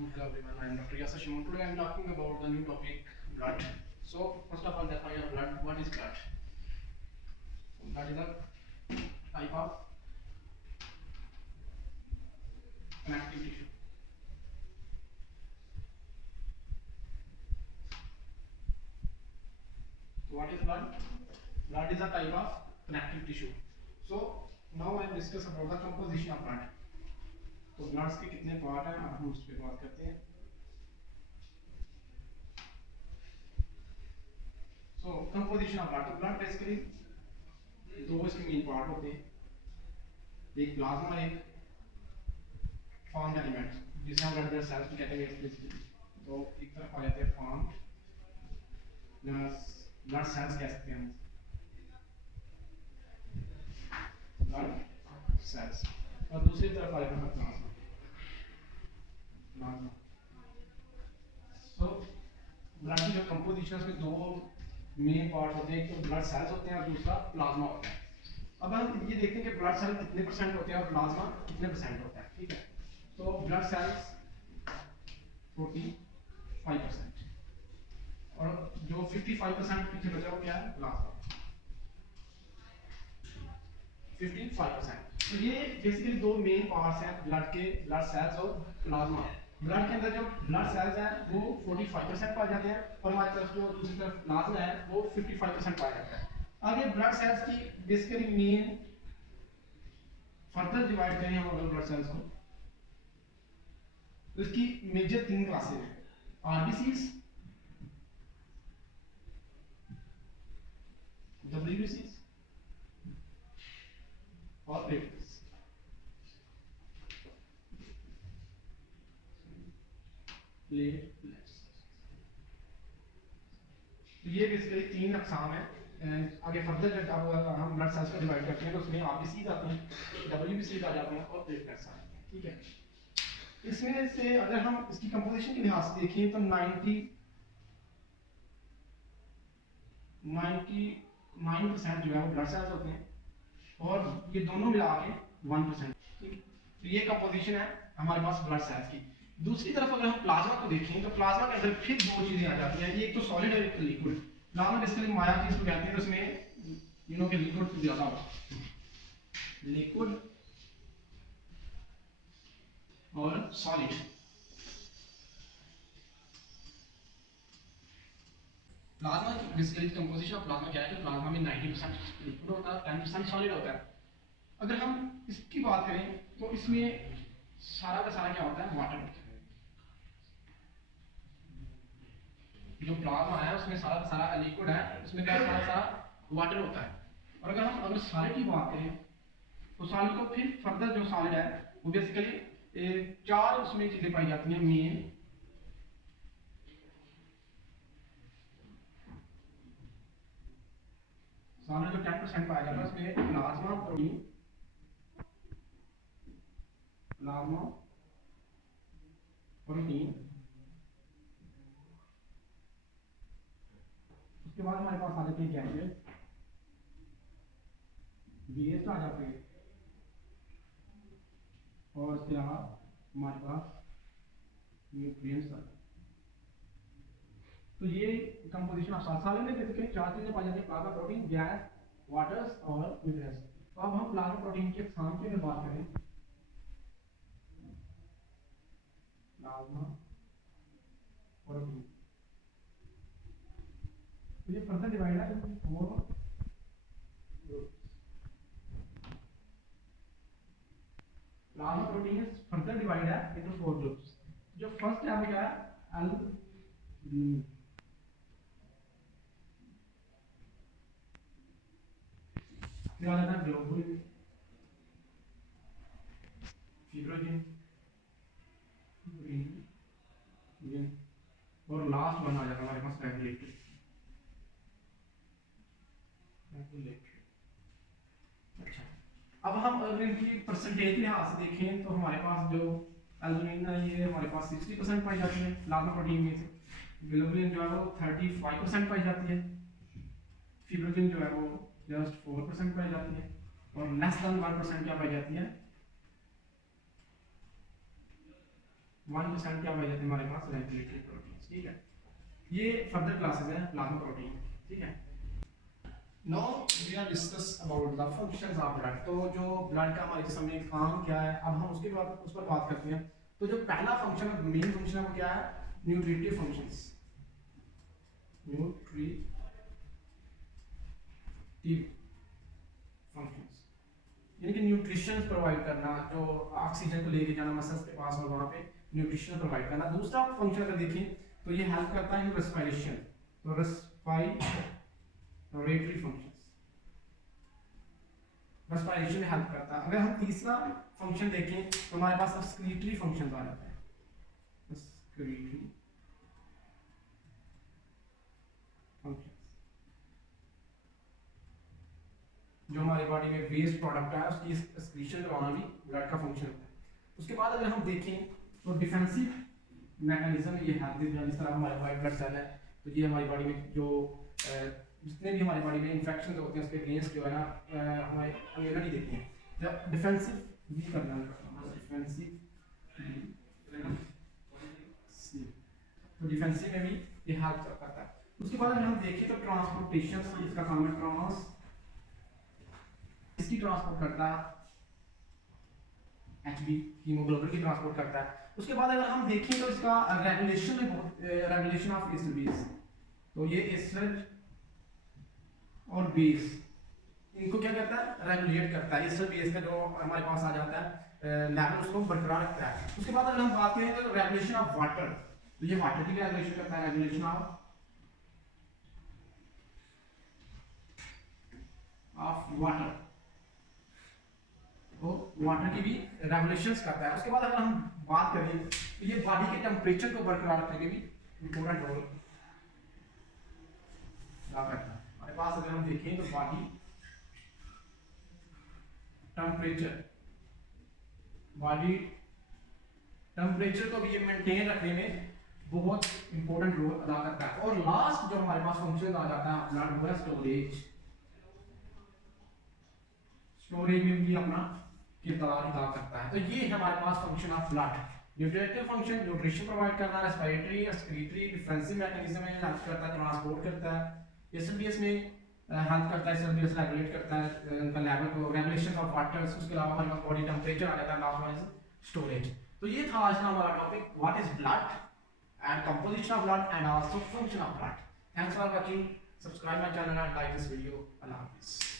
Good everyone, I am Dr. Yasser Shimon. Today I am talking about the new topic, blood. So first of all, define your blood. What is blood? Blood is a type of connective tissue. So what is blood? Blood is a type of connective tissue. So now I will discuss about the composition of blood. तो bloods के कितने part हैं, अब हम उस पर बात करते हैं. So composition of blood. Blood basically दो इसके मेन पार्ट होते हैं, एक प्लाज्मा, एक फॉर्म एलिमेंट जिसे हम रेड ब्लड सेल्स भी कहते हैं बेसिकली. तो एक तरफ आ जाते हैं फॉर्म ब्लड सेल्स कह सकते हैं हम, ब्लड सेल्स, और दूसरी तरफ आ जाता है प्लाज्मा. सो ब्लड की जो कंपोजिशन में दो मेन पार्ट होते हैं, एक तो ब्लड सेल्स होते हैं और दूसरा प्लाज्मा होता है. अब हम ये देखते हैं कि ब्लड सेल कितने परसेंट होते हैं और प्लाज्मा कितने परसेंट होता है. ठीक है, तो ब्लड सेल्स 45% और जो 55% पीछे बचा वो क्या है, प्लाज्मा 55%. तो ये बेसिकली दो मेन पार्ट्स हैं ब्लड के, ब्लड सेल्स और प्लाज्मा. ब्लड के अंदर जो ब्लड सेल्स हैं वो 45% पाए जाते हैं और हमारी तरफ जो दूसरी तरफ प्लाज्मा है वो 55% पाया जाता है. आगे ब्लड सेल्स की बेसिकली मेन फर्दर डिवाइड करें हम अगर ब्लड सेल्स को, तो इसकी मेजर 3 क्लासेस हैं, आरबीसीज, डब्ल्यूबीसीज और प्लेटलेट्स. तो ये बेसिकली 3 अक़साम है. आगे फर्दर जब हम ब्लड सेल्स को डिवाइड करते हैं तो उसमें आरबीसीज आते हैं, डब्ल्यूबीसीज आ जाते हैं और प्लेटलेट्स आते हैं. ठीक है, इसमें से अगर हम इसकी कंपोजिशन के लिहाज से देखें तो 99% जो है वो ब्लड सेल्स होते हैं और ये दोनों मिला के 1%. तो ये कंपोजिशन है हमारे पास ब्लड सेल्स की. दूसरी तरफ अगर हम प्लाज्मा को देखें तो प्लाज्मा के अंदर फिर दो चीजें आ जाती हैं, एक तो सॉलिड है, एक तो लिक्विड. प्लाज्मा बेसिकली माया चीज को कहते हैं, तो उसमें यू नो कि लिक्विड ज्यादा होगा, लिक्विड और सॉलिड. प्लाज्मा की बेसिकली कंपोजिशन ऑफ प्लाज्मा क्या है कि प्लाज्मा में 90% लिक्विड होता है, 10% सॉलिड होता है. अगर हम इसकी बात करें तो इसमें सारा का सारा क्या होता है, वाटर होता है. जो प्लाज्मा है उसमें सारा का सारा लिक्विड है, उसमें क्या सारा सारा वाटर होता है. और अगर हम सॉलिड की बात करें तो सॉलिड को फिर फर्दर जो सॉलिड है वो बेसिकली 4 उसमें चीजें पाई जाती हैं मेन. सॉलिड जो 10% पाया जाता है उसमें प्लाज्मा प्रोटीन, प्लाज्मा प्रोटीन, उसके बाद हमारे पास आ जाते हैं गैसेस, वेस्ट आ जाते हैं, और इसके अलावा हमारे पास न्यूट्रिएंट्स आ जाते हैं. तो ये कंपोजिशन ऑफ सॉलिड में बेसिकली 4 चीजें पाई जाती हैं, प्लाज्मा प्रोटीन, गैस, वाटर्स और न्यूट्रिएंट्स. तो अब हम प्लाज्मा प्रोटीन के अक़साम की बात करें, प्लाज्मा प्रोटीन तो ये फर्दर डिवाइड है इन 4 groups. Plasma protein further divide है इनटू 4 ग्रुप्स. जो फर्स्ट है वो क्या है, एल्ब्यूमिन. फिर आ जाता है ग्लोबुलिन, फिब्रिन, और लास्ट वन आ जाता है हमारे पास रेगुलेटरी. अच्छा, अब हम अगर इनकी परसेंटेज के लिहाज से देखें तो हमारे पास जो एल्ब्यूमिन है ये हमारे पास 60% पाई जाती है प्लाज्मा प्रोटीन में से. ग्लोबुलिन जो है वो 35% पाई जाती है. फिब्रिन जो है वो जस्ट 4% पाई जाती है और लेस देन 1% क्या पाई जाती है, 1% क्या पाए जाते हैं हमारे पास रेगुलेटरी प्रोटीन। ठीक है, ये फर्दर क्लासेस हैं प्लाज्मा प्रोटीन। ठीक है, now we are discuss about the functions of blood. तो जो ब्लड का हमारे जिस्म में काम क्या है, अब हम उसके बाद उस पर बात करते हैं। तो जो पहला फंक्शन है, मेन फंक्शन है, वो क्या है? Nutritive functions. न्यूट्रिटिव फंक्शंस यानी कि न्यूट्रिशन प्रोवाइड करना, जो ऑक्सीजन को लेके जाना मसल्स के पास और वहां पे न्यूट्रिशन प्रोवाइड करना। दूसरा फंक्शन अगर देखें तो ये हेल्प करता है इन रेस्पिरेशन, तो रेस्पिरेटरी फंक्शंस, रेस्पिरेशन में हेल्प करता है। अगर हम तीसरा फंक्शन देखें तो हमारे पास एक्सक्रीटरी फंक्शन आ जाता है। एक्सक्रीटरी फंक्शंस जो हमारी बॉडी में वेस्ट प्रोडक्ट है उसकी एक्सक्रीशन करवाना भी ब्लड का फंक्शन होता है। उसके बाद अगर हम देखें तो डिफेंसिव मैकेनिज्म ये हेल्थ है। जिस तरह हमारे व्हाइट ब्लड सेल है, तो ये हमारी बॉडी में जो जितने भी हमारी बॉडी में इन्फेक्शन होते हैं उसके अगेंस्ट जो है ना हमारे इम्यूनिटी देती है। जब डिफेंसिव भी करना है, डिफेंसिव तो डिफेंसिव में भी ये हेल्प करता है। उसके बाद अगर हम देखें तो ट्रांसपोर्टेशन इसका काम है, इसकी ट्रांसपोर्ट करता है, एचबी हीमोग्लोबिन की ट्रांसपोर्ट करता है। उसके बाद अगर हम देखें तो इसका रेगुलेशन में बहुत रेगुलेशन ऑफ एसिड बेस, तो ये एसिड और बेस इनको क्या करता है? रेगुलेट करता है। एसिड बेस का जो हमारे पास आ जाता है लेवल उसको बरकरार रखता है। उसके बाद अगर हम बात करें तो रेगुलेशन ऑफ वाटर, तो ये वाटर की रेगुलेशन करता है, रेगुलेशन ऑफ वाटर, तो वाटर की भी रेगुलेशंस करता है। उसके बाद अगर हम बात करें तो ये बॉडी के टेम्परेचर को बरकरार रखने में भी इंपॉर्टेंट रोल अदा करता है। हमारे पास अगर हम देखें तो बॉडी टेम्परेचर को भी ये मेंटेन रखने में बहुत इंपॉर्टेंट रोल अदा करता है। और लास्ट जो हमारे पास फंक्शन आ जाता है ब्लड, वो है स्टोरेज में भी अपना किरदार अदा करता है। तो ये हमारे पास function of blood. Nutritive function nutrition provide करना, रेस्पिरेटरी, एक्सक्रीटरी, डिफेंसिव मैकेनिज्म में हेल्प करता है, ट्रांसपोर्ट करता है, एसएलबीएस में हेल्प करता है, एसएलबीएस रेगुलेट करता है उनका लेवल को, रेगुलेशन ऑफ वाटर। उसके अलावा हमारे पास बॉडी टेम्परेचर आ जाता है, लास्ट वन इज स्टोरेज। तो ये था आज का हमारा topic, what is blood and composition of blood and also function of blood. Thanks for watching, subscribe my channel and like this video. अल्लाह हाफिज़।